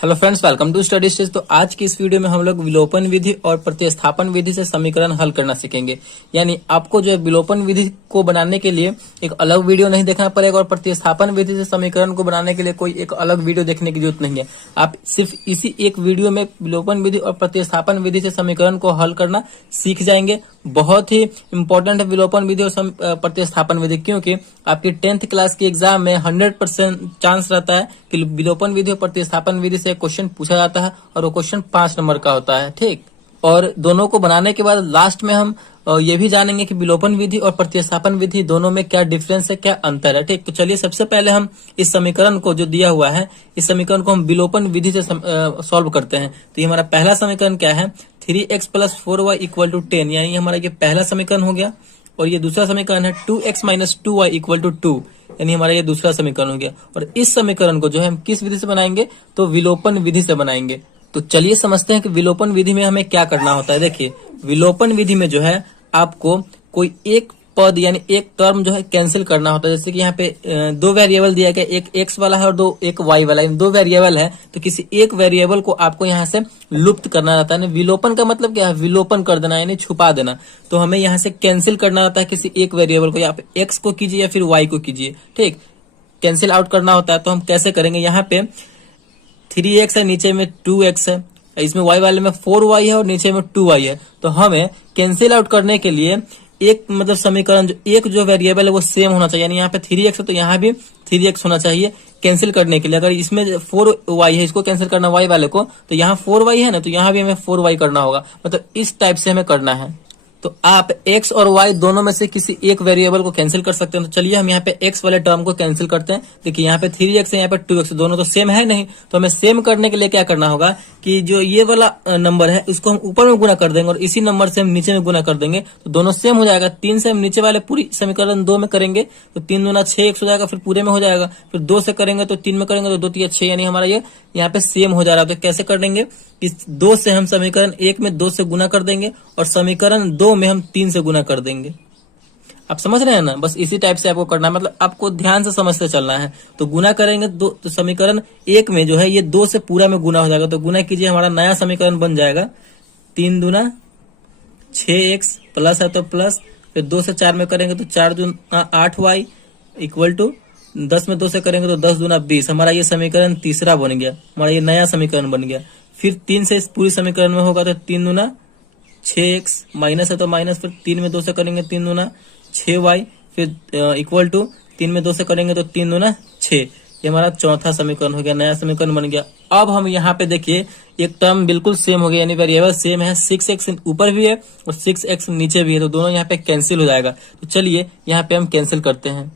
Hello friends, welcome to study stage. तो आज की इस वीडियो में हम लोग विलोपन विधि और प्रतिस्थापन विधि से समीकरण हल करना सीखेंगे। यानी आपको जो है विलोपन विधि को बनाने के लिए एक अलग वीडियो नहीं देखना पड़ेगा और प्रतिस्थापन विधि से समीकरण को बनाने के लिए कोई एक अलग वीडियो देखने की जरूरत नहीं है। आप सिर्फ इसी एक वीडियो में विलोपन विधि और प्रतिस्थापन विधि से समीकरण को हल करना सीख जाएंगे। बहुत ही इंपॉर्टेंट है विलोपन विधि और प्रतिस्थापन विधि, क्योंकि आपकी 10th क्लास की एग्जाम में 100% चांस रहता है कि विलोपन विधि और प्रतिस्थापन विधि से क्वेश्चन पूछा जाता है और वो क्वेश्चन 5 नंबर का होता है। ठीक, और दोनों को बनाने के बाद लास्ट में हम ये भी जानेंगे कि विलोपन विधि और प्रतिस्थापन विधि दोनों में क्या डिफरेंस है, क्या अंतर है। ठीक, तो चलिए सबसे पहले हम इस समीकरण को जो दिया हुआ है, इस समीकरण को हम विलोपन विधि से सॉल्व करते हैं। तो ये हमारा पहला समीकरण क्या है, 3x + 4y = 10, यानी हमारा ये पहला समीकरण हो गया। और ये दूसरा समीकरण है 2x - 2y = 2, यानी हमारा ये दूसरा समीकरण हो गया। और इस समीकरण को जो है हम किस विधि से बनाएंगे, तो विलोपन विधि से बनाएंगे। तो चलिए समझते हैं कि विलोपन विधि में हमें क्या करना होता है। देखिए, विलोपन विधि में जो है आपको कोई एक पद यानी एक टर्म जो है कैंसिल करना होता है। जैसे कि यहाँ पे दो वेरिएबल दिया गया, एक x वाला है और एक y वाला है, दो वेरिएबल है। तो किसी एक वेरिएबल को आपको यहाँ से लुप्त करना रहता है। विलोपन का मतलब क्या है, विलोपन कर देना यानी छुपा देना। तो हमें यहाँ से कैंसिल करना रहता है किसी एक वेरिएबल को, या आप x को कीजिए या फिर y को कीजिए। ठीक, कैंसिल आउट करना होता है। तो हम कैसे करेंगे, यहाँ पे 3x है, नीचे में 2x है, इसमें y वाले में 4y है और नीचे में 2y है। तो हमें कैंसिल आउट करने के लिए एक मतलब समीकरण जो वेरिएबल है वो सेम होना चाहिए। यानी यहाँ पे 3x है तो यहाँ भी 3x होना चाहिए कैंसिल करने के लिए। अगर इसमें 4y है, इसको कैंसिल करना y वाले को, तो यहाँ 4y है ना, तो यहाँ भी हमें 4y करना होगा। मतलब इस टाइप से हमें करना है। तो आप x और y दोनों में से किसी एक वेरिएबल को कैंसिल कर सकते हैं। तो चलिए हम यहाँ पे x वाले टर्म को कैंसिल करते हैं। देखिए यहाँ पे 3x है, यहाँ पे 2x, दोनों तो सेम है नहीं। तो हमें सेम करने के लिए क्या करना होगा कि जो ये वाला नंबर है इसको हम ऊपर में गुना कर देंगे और इसी नंबर से हम नीचे में गुना कर देंगे, तो दोनों सेम हो जाएगा। 3 से हम नीचे वाले पूरी समीकरण 2 में करेंगे तो 3 दूना 6x हो जाएगा, फिर पूरे में हो जाएगा। फिर 2 से करेंगे तो 3 में करेंगे तो 2 3 6, यानी हमारा ये यहाँ पे सेम हो जा रहा है। तो कैसे कर देंगे, इस 2 से हम समीकरण 1 में 2 से गुना कर देंगे और समीकरण 2 में हम 3 से गुना कर देंगे। आप समझ रहे हैं ना, बस इसी टाइप से आपको करना है। मतलब आपको ध्यान से समझते चलना है। तो गुना करेंगे तो समीकरण 1 में जो है ये 2 से पूरा में गुना हो जाएगा। तो गुना कीजिए, हमारा नया समीकरण बन जाएगा 3 दूना 6x प्लस है तो प्लस, फिर 2 से 4 में करेंगे तो 4 दूना 8y = 10 में 2 से करेंगे तो 10 दूना 20। हमारा ये समीकरण तीसरा बन गया, हमारा ये नया समीकरण बन गया। फिर 3 से इस पूरी समीकरण में होगा तो 3 दूना 6x, माइनस है तो माइनस, फिर 3 में 2 से करेंगे 3 दूना 6y, फिर = 3 में 2 से करेंगे तो 3 दूना 6। ये हमारा चौथा समीकरण हो गया, नया समीकरण बन गया। अब हम यहाँ पे देखिए एक टर्म बिल्कुल सेम हो गया, यानी वेरिएबल सेम है। 6x ऊपर भी है और 6x नीचे भी है, तो दोनों यहाँ पे कैंसिल हो जाएगा। तो चलिए यहाँ पे हम कैंसिल करते हैं।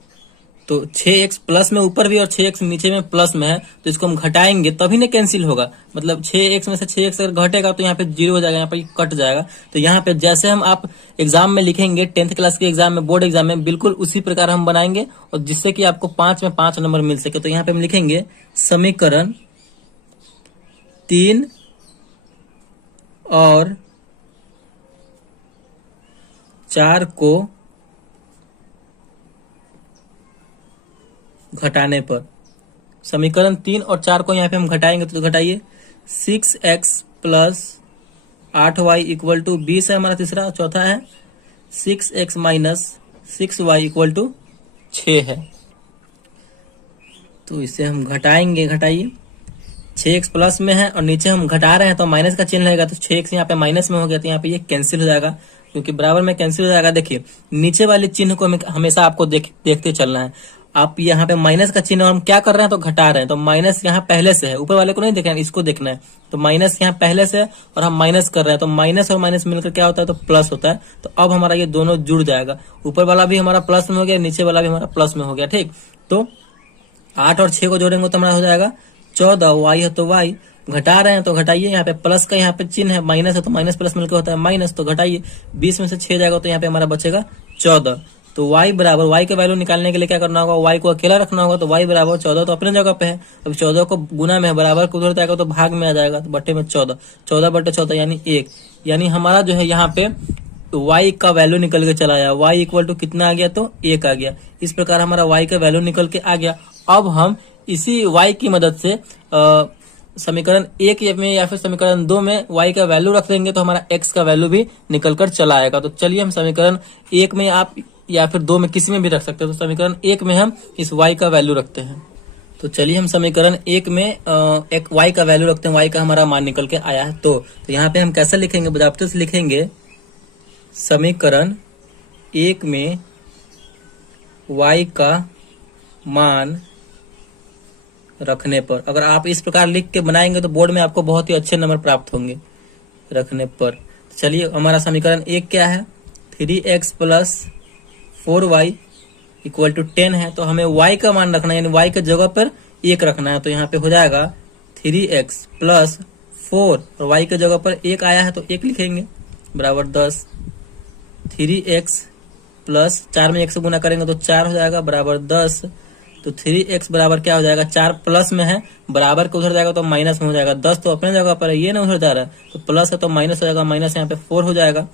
तो 6x प्लस में ऊपर भी और 6x नीचे में प्लस में है, तो इसको हम घटाएंगे तभी ना कैंसिल होगा। मतलब 6x में से 6x अगर घटेगा तो यहाँ पे 0 हो जाएगा, यहाँ पे कट जाएगा। तो यहाँ पे जैसे हम आप एग्जाम में लिखेंगे 10th क्लास के एग्जाम में, बोर्ड एग्जाम में, बिल्कुल उसी प्रकार हम बनाएंगे और जिससे कि आपको 5 में 5 नंबर मिल सके। तो यहाँ पे हम लिखेंगे समीकरण 3 और 4 को घटाने पर, समीकरण 3 और 4 को यहाँ पे हम घटाएंगे तो घटाइए 6x + 8y = 20 है हमारा तीसरा। चौथा है 6x - 6y = 6 है। तो इसे हम घटाएंगे, घटाइए। 6x प्लस में है और नीचे हम घटा रहे हैं तो माइनस का चिन्ह लगेगा, तो 6x यहाँ पे माइनस में हो गया, तो यहाँ पे ये कैंसिल हो जाएगा क्योंकि बराबर में कैंसिल हो जाएगा। देखिए नीचे वाले चिन्ह को हमेशा आपको देखते चलना है। आप यहाँ पे माइनस का चिन्ह हम क्या कर रहे हैं, तो घटा रहे हैं। तो माइनस यहाँ पहले से है, ऊपर वाले को नहीं देखना है, इसको देखना है। तो माइनस यहाँ पहले से है और हम माइनस कर रहे हैं, तो माइनस और माइनस मिलकर क्या होता है, तो प्लस होता है। तो अब हमारा ये दोनों जुड़ जाएगा, ऊपर वाला भी हमारा प्लस में हो गया, नीचे वाला भी हमारा प्लस में हो गया। ठीक, तो 8 और 6 को जोड़ेंगे तो हमारा हो जाएगा 14। y है तो y, घटा रहे हैं तो घटाइए। यहाँ पे प्लस का यहाँ पे चिन्ह है, माइनस है तो माइनस प्लस मिलकर होता है माइनस, तो घटाइए। 20 में से 6 जाएगा तो यहाँ पे हमारा बचेगा 14। तो y बराबर, y के वैल्यू निकालने के लिए क्या करना होगा, y को अकेला रखना होगा। तो y बराबर 14 तो अपने जगह पे है। अब 14 को गुना में है, बराबर को उधर जाएगा तो भाग में आ जाएगा, तो बट्टे में 14, 14/14 यानी 1। यानी हमारा जो है यहाँ पे y का वैल्यू निकल के चला आया, y = कितना आ गया, तो 1 आ गया। इस प्रकार हमारा y का वैल्यू निकल के आ गया। अब हम इसी y की मदद से समीकरण 1 में या फिर समीकरण 2 में y का वैल्यू रख देंगे तो हमारा x का वैल्यू भी निकल कर चला आएगा। तो चलिए हम समीकरण 1 में आप या फिर 2 में किसी में भी रख सकते हैं। तो समीकरण 1 में हम इस y का वैल्यू रखते हैं। तो चलिए हम समीकरण 1 में एक y का वैल्यू रखते हैं। y का हमारा मान निकल के आया है। तो यहाँ पे हम कैसे लिखेंगे, बजाबते से लिखेंगे समीकरण 1 में y का मान रखने पर। अगर आप इस प्रकार लिख के बनाएंगे तो बोर्ड में आपको बहुत ही अच्छे नंबर प्राप्त होंगे रखने पर। चलिए हमारा समीकरण 1 क्या है, 3x plus 4y equal to 10 है। तो हमें y का मान रखना है, यानी y के जगह पर 1 रखना है। तो यहाँ पे हो जाएगा 3x प्लस 4 और y के जगह पर 1 आया है तो 1 लिखेंगे बराबर 10। 3x प्लस 4 में 1 से गुना करेंगे तो 4 हो जाएगा बराबर 10। तो 3x बराबर क्या हो जाएगा, 4 प्लस में है, बराबर के उधर जाएगा तो माइनस में हो जाएगा। 10 तो अपने जगह पर है, ये ना उधर जा रहा है, तो प्लस है तो माइनस हो जाएगा, माइनस यहाँ पे 4 हो जाएगा।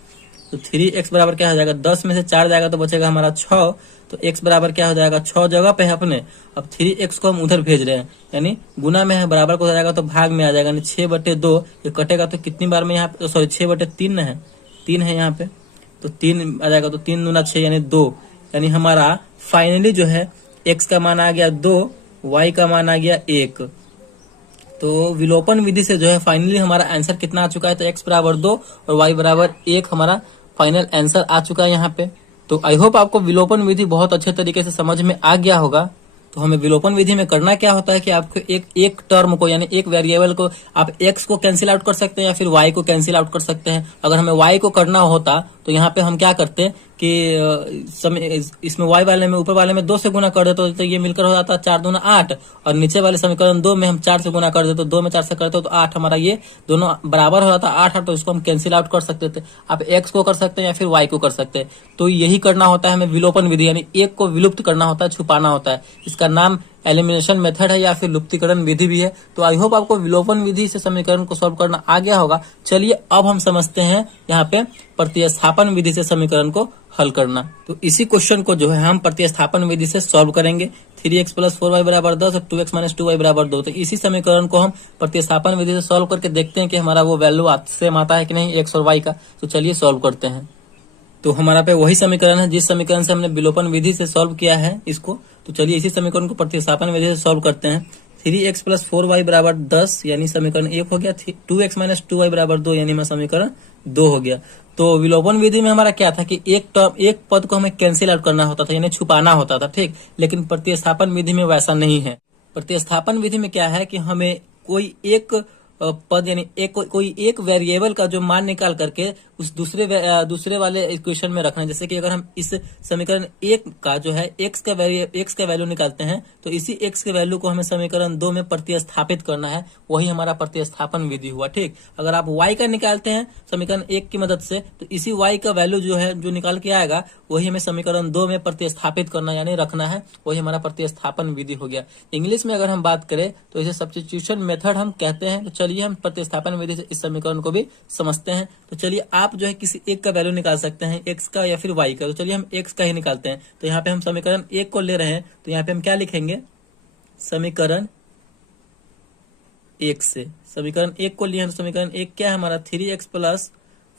तो 3x बराबर क्या हो जाएगा, 10 में से 4 जाएगा तो बचेगा हमारा 6। तो x बराबर क्या हो जाएगा, 6 जगह पे है अपने। अब 3x को हम उधर भेज रहे हैं, यानी गुना में है, बराबर को हो जाएगा तो भाग में आ जाएगा, यानी 6/2। ये कटेगा तो कितनी बार में यहाँ पे, सॉरी 6/3 है, 3 है यहाँ पे, तो 3 आ जाएगा। तो 3 दूना 6 यानी 2, यानी हमारा फाइनली जो है x का मान आ गया 2, y का मान आ गया 1। तो विलोपन विधि से जो है फाइनली हमारा आंसर कितना आ चुका है, तो x बराबर 2 और y बराबर 1 हमारा फाइनल आंसर आ चुका है यहाँ पे। तो आई होप आपको विलोपन विधि बहुत अच्छे तरीके से समझ में आ गया होगा। तो हमें विलोपन विधि में करना क्या होता है कि आपको एक टर्म को, यानी एक वेरिएबल को आप x को कैंसिल आउट कर सकते हैं या फिर y को कैंसिल आउट कर सकते हैं। अगर हमें y को करना होता तो यहाँ पे हम क्या करते कि इसमें y वाले में, ऊपर वाले में 2 से गुना कर देते तो ये मिलकर हो जाता 4 दूना 8, और नीचे वाले समीकरण 2 में हम 4 से गुना कर देते, तो 2 में 4 से करते तो 8, हमारा ये दोनों बराबर हो जाता 8, तो इसको हम कैंसिल आउट कर सकते थे। आप x को कर सकते हैं या फिर y को कर सकते हैं। तो यही करना होता है हमें विलोपन विधि, यानी एक को विलुप्त करना होता है, छुपाना होता है। इसका नाम एलिमिनेशन मेथड है या फिर लुप्तीकरण विधि भी है। तो आई होप आपको विलोपन विधि से समीकरण को सॉल्व करना आ गया होगा। चलिए अब हम समझते हैं यहाँ पे प्रतिस्थापन विधि से समीकरण को हल करना। तो इसी क्वेश्चन को जो है हम प्रतिस्थापन विधि से सॉल्व करेंगे। 3x प्लस 4y बराबर 10 और 2x माइनस 2y बराबर 2। तो इसी समीकरण को हम प्रतिस्थापन विधि से सॉल्व करके देखते हैं कि हमारा वो वैल्यू सेम आता है कि नहीं x और y का। तो चलिए सॉल्व करते हैं। तो हमारा पे वही समीकरण है जिस समीकरण से हमने विलोपन विधि से सॉल्व किया है इसको। तो चलिए इसी समीकरण को प्रतिस्थापन विधि से सॉल्व करते हैं। 3x प्लस 4y बराबर 10 यानी समीकरण 1 हो गया। 2x माइनस 2y बराबर 2 यानी हमारा समीकरण 2 हो गया। तो विलोपन विधि में हमारा क्या था कि एक पद को हमें कैंसिल आउट करना होता था, यानी छुपाना होता था, ठीक। लेकिन प्रतिस्थापन विधि में वैसा नहीं है। प्रतिस्थापन विधि में क्या है कि हमें कोई एक पद, यानी कोई एक वेरिएबल का जो मान निकाल करके उस दूसरे वाले इक्वेशन में रखना है। जैसे कि अगर हम इस समीकरण 1 का जो है x का वैल्यू निकालते हैं तो इसी x के वैल्यू को हमें समीकरण 2 में प्रतिस्थापित करना है, वही हमारा प्रतिस्थापन विधि हुआ, ठीक। अगर आप y का निकालते हैं समीकरण 1 की मदद से तो इसी y का वैल्यू जो है जो निकाल के आएगा वही हमें समीकरण 2 में प्रतिस्थापित करना यानी रखना है, वही हमारा प्रतिस्थापन विधि हो गया। इंग्लिश में अगर हम बात करें तो इसे सब्स्टिट्यूशन मेथड हम कहते हैं। तो चलिए हम प्रतिस्थापन विधि से इस समीकरण को भी समझते हैं। तो चलिए आप जो है किसी एक का वैल्यू निकाल सकते हैं, x का या फिर y का। तो चलिए हम x का ही निकालते हैं। तो यहाँ पे हम समीकरण 1 को ले रहे हैं, तो यहाँ पे हम क्या लिखेंगे, समीकरण 1 से समीकरण 1 को लिए हैं। तो समीकरण 1 क्या है हमारा, 3x plus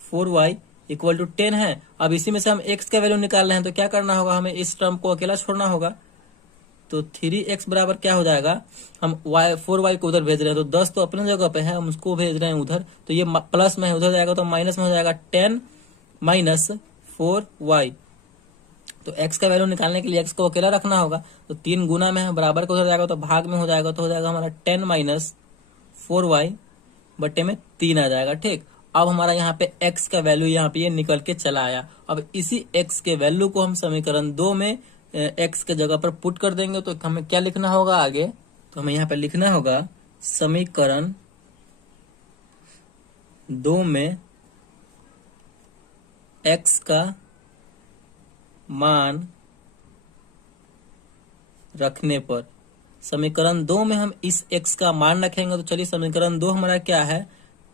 4y equal to 10 है। अब इसी में से हम x का वैल्यू निकाल रहे हैं तो क्या करना होगा, हमें इस टर्म को अकेला छोड़ना होगा। तो 3x बराबर क्या हो जाएगा, हम 4y को उधर भेज रहे हैं तो 10 तो अपने जगह पे है, हम उसको भेज रहे हैं उधर, तो ये प्लस में है, उधर जाएगा तो माइनस में हो जाएगा 10 माइनस 4y। तो x का वैल्यू निकालने के लिए x को अकेला रखना होगा, तो 3 गुना में है, बराबर को उधर जाएगा तो भाग में हो जाएगा, तो हो जाएगा हमारा 10 माइनस 4y बटे में 3 आ जाएगा, ठीक। अब हमारा यहाँ पे x का वैल्यू यहाँ पे ये निकल के चला आया। अब इसी x के वैल्यू को हम समीकरण 2 में x के जगह पर पुट कर देंगे। तो हमें क्या लिखना होगा आगे, तो हमें यहाँ पे लिखना होगा समीकरण 2 में x का मान रखने पर। समीकरण 2 में हम इस x का मान रखेंगे। तो चलिए समीकरण 2 हमारा क्या है,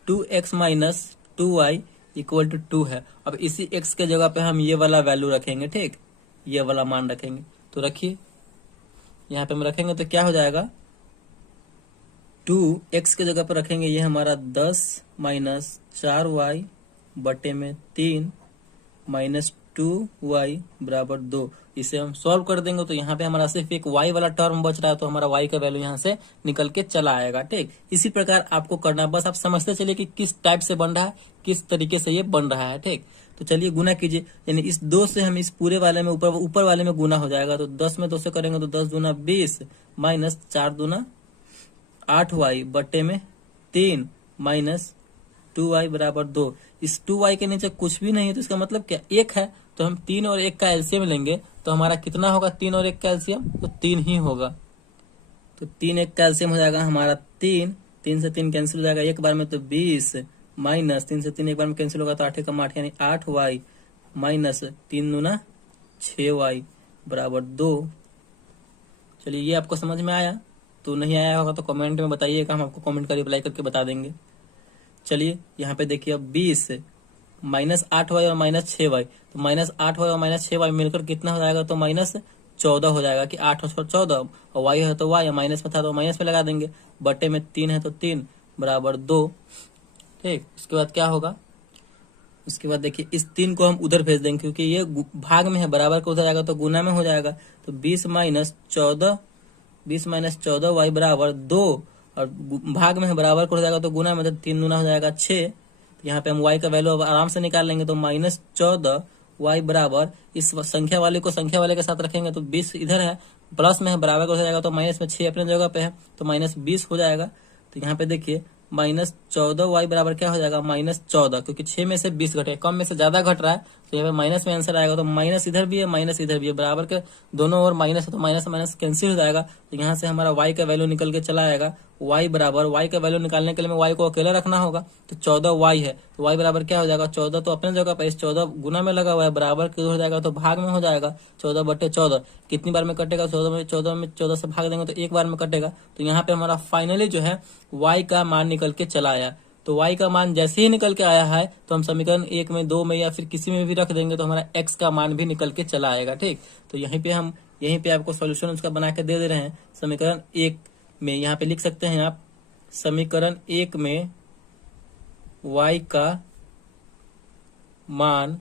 2x minus 2y equal to 2 है। अब इसी x के जगह पे हम ये वाला वैल्यू रखेंगे, ठीक, ये वाला मान रखेंगे। तो रखिए यहाँ पे हम रखेंगे तो क्या हो जाएगा, 2x के जगह पर रखेंगे ये हमारा 10 माइनस 4y बटे में 3 माइनस 2y बराबर 2। इसे हम सॉल्व कर देंगे तो यहाँ पे हमारा सिर्फ एक y वाला टर्म बच रहा है, तो हमारा y का वैल्यू यहाँ से निकल के चला आएगा। ठीक, इसी प्रकार आपको करना है, बस आप समझते चलिए कि किस टाइप से बन रहा है, किस तरीके से ये बन रहा है। ठीक, तो चलिए गुना कीजिए, यानी इस 2 से हम इस पूरे वाले में ऊपर वाले में गुना हो जाएगा, तो 10 में 2 से करेंगे तो 10 दूना 20 माइनस 4 दूना 8y बटे में 3 माइनस 2y बराबर 2। इस 2y के नीचे कुछ भी नहीं है, तो इसका मतलब क्या 1 है, तो हम 3 और 1 का एलसीएम लेंगे तो हमारा कितना होगा, 3 और 1 का एलसीएम तो 3 ही होगा। तो 3 1 का एलसीएम हो जाएगा हमारा 3, 3 से 3 कैंसिल हो जाएगा एक बार में, तो 20 माइनस 3 से 3 एक बार में कैंसिल होगा तो 8 कम 8 यानी 8y माइनस 3 दूना 6y बराबर 2। चलिए ये आपको समझ में आया, तो नहीं आया होगा तो कमेंट में बताइएगा, हम आपको कमेंट का रिप्लाई करके बता देंगे। चलिए यहाँ पे देखिए अब 20 माइनस 8y और माइनस 6y, तो माइनस 8y और माइनस 6y मिलकर कितना हो जाएगा, तो माइनस 14 हो जाएगा कि 8 और 14, और y है तो y, माइनस में था तो माइनस में लगा देंगे, बटे में 3 है तो 3 बराबर 2। ठीक, उसके बाद क्या होगा, उसके बाद देखिए इस 3 को हम उधर भेज देंगे क्योंकि ये भाग में है, बराबर को उधर जाएगा तो गुना में हो जाएगा, तो 20 माइनस 14 y बराबर 2, और भाग में है बराबर को हो जाएगा तो गुना में, तो 3 गुना हो जाएगा 6। तो यहाँ पे हम y का वैल्यू अब आराम से निकाल लेंगे, तो माइनस 14 y बराबर इस संख्या वाले को संख्या वाले के साथ रखेंगे तो 20 इधर है, प्लस में है बराबर को हो जाएगा, तो माइनस में 6 अपने जगह पे है तो माइनस 20 हो जाएगा। तो यहाँ पे देखिए माइनस 14y बराबर क्या हो जाएगा, माइनस 14, क्योंकि 6 में से 20 घटे, कम में से ज्यादा घट रहा है तो यहाँ पे माइनस में आंसर आएगा। तो माइनस इधर भी है माइनस इधर भी है, बराबर के दोनों ओर माइनस है तो माइनस माइनस कैंसिल हो जाएगा। तो यहाँ से हमारा y का वैल्यू निकल के चला आएगा, y बराबर, y का वैल्यू निकालने के लिए मैं y को अकेला रखना होगा, तो 14y है तो y बराबर क्या हो जाएगा, 14 तो अपने जगह पर, इस 14 गुना में लगा हुआ है, बराबर के हो जाएगा तो भाग में हो जाएगा, 14 बटे 14 कितनी बार में कटेगा, 14 से भाग देंगे तो एक बार में कटेगा। तो यहाँ पे हमारा फाइनली जो है y का मान निकल के चला आया। तो y का मान जैसे ही निकल के आया है तो हम समीकरण 1 में 2 में या फिर किसी में भी रख देंगे तो हमारा x का मान भी निकल के चला आएगा। ठीक, तो यहीं पे आपको सॉल्यूशन उसका बना के दे रहे हैं। समीकरण 1 में यहाँ पे लिख सकते हैं आप, समीकरण 1 में y का मान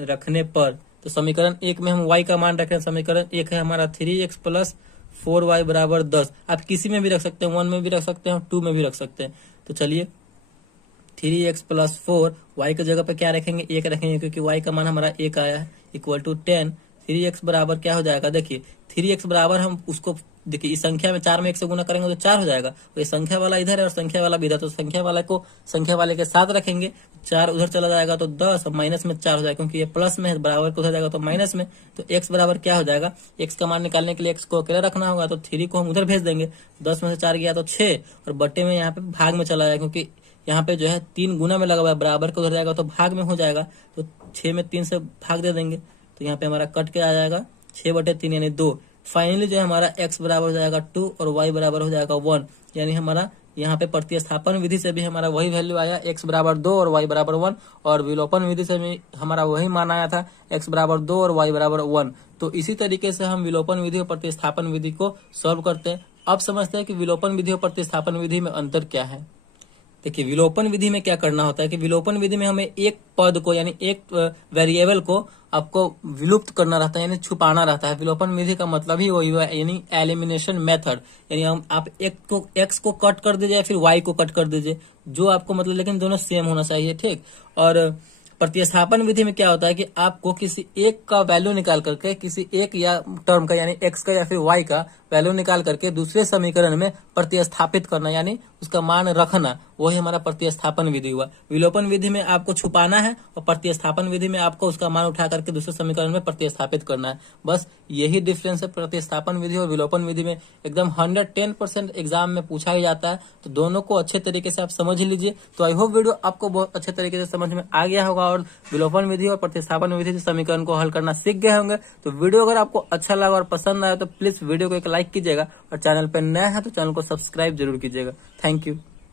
रखने पर, तो समीकरण 1 में हम y का मान रखें, समीकरण 1 है हमारा 3x प्लस 4y बराबर 10। आप किसी में भी रख सकते हैं, 1 में भी रख सकते हैं, 2 में भी रख सकते हैं। तो चलिए 3x प्लस 4, y की जगह पे क्या रखेंगे, 1 रखेंगे क्योंकि y का मान हमारा 1 आया है, इक्वल टू 10। 3x बराबर क्या हो जाएगा, देखिए 3x बराबर हम उसको देखिए इस संख्या में 4 में 1 से गुना करेंगे तो 4 हो जाएगा, तो ये संख्या वाला इधर है और संख्या वाला भी इधर, तो संख्या वाला को संख्या वाले के साथ रखेंगे, 4 उधर चला जाएगा तो 10, और माइनस में 4 हो जाएगा क्योंकि ये प्लस में है, बराबर को उधर जाएगा तो माइनस में। तो x बराबर क्या हो जाएगा, x का मान निकालने के लिए x को अकेला रखना होगा, तो 3 को हम उधर भेज देंगे, 10 में से 4 गया तो 6, और बट्टे में यहाँ पे भाग में चला जाएगा क्योंकि यहाँ पे जो है 3 गुना में लगा हुआ है, बराबर को उधर जाएगा तो भाग में हो जाएगा, तो 6 में 3 से भाग दे देंगे, तो यहाँ पे हमारा कट के आ जाएगा 6 बटे 3 यानी 2। फाइनली जो है हमारा x बराबर हो जाएगा 2 और y बराबर हो जाएगा 1, यानी हमारा यहाँ पे प्रतिस्थापन विधि से भी हमारा वही वैल्यू आया, x बराबर 2 और y बराबर 1, और विलोपन विधि से भी हमारा वही मान आया था, x बराबर 2 और y बराबर 1। तो इसी तरीके से हम विलोपन विधि और प्रतिस्थापन विधि को सॉल्व करते हैं। अब समझते हैं कि विलोपन विधि और प्रतिस्थापन विधि में अंतर क्या है। देखिए विलोपन विधि में क्या करना होता है कि विलोपन विधि में हमें एक पद को यानी एक वेरिएबल को आपको विलुप्त करना रहता है, यानी छुपाना रहता है। विलोपन विधि का मतलब ही वही है, यानी एलिमिनेशन मेथड, यानी हम आप एक्स को कट कर दीजिए या फिर वाई को कट कर दीजिए, जो आपको मतलब, लेकिन दोनों सेम होना चाहिए। ठीक, और प्रतिस्थापन विधि में क्या होता है कि आपको किसी एक का वैल्यू निकाल करके, किसी एक या टर्म का यानी एक्स का या फिर वाई का वैल्यू निकाल करके दूसरे समीकरण में प्रतिस्थापित करना, यानी उसका मान रखना, वही हमारा प्रतिस्थापन विधि हुआ। विलोपन विधि में आपको छुपाना है और प्रतिस्थापन विधि में आपको उसका मान उठा करके दूसरे समीकरण में प्रतिस्थापित करना है। बस यही डिफरेंस है प्रतिस्थापन विधि और विलोपन विधि में। एकदम 110% एग्जाम में पूछा ही जाता है, तो दोनों को अच्छे तरीके से आप समझ लीजिए। तो आई होप वीडियो आपको बहुत अच्छे तरीके से समझ में आ गया होगा और विलोपन विधि और प्रतिस्थापन विधि से समीकरण को हल करना सीख गए होंगे। तो वीडियो अगर आपको अच्छा लगा और पसंद आया तो प्लीज वीडियो को एक लाइक कीजिएगा, और चैनल पर नया है तो चैनल को सब्सक्राइब जरूर कीजिएगा। Thank you.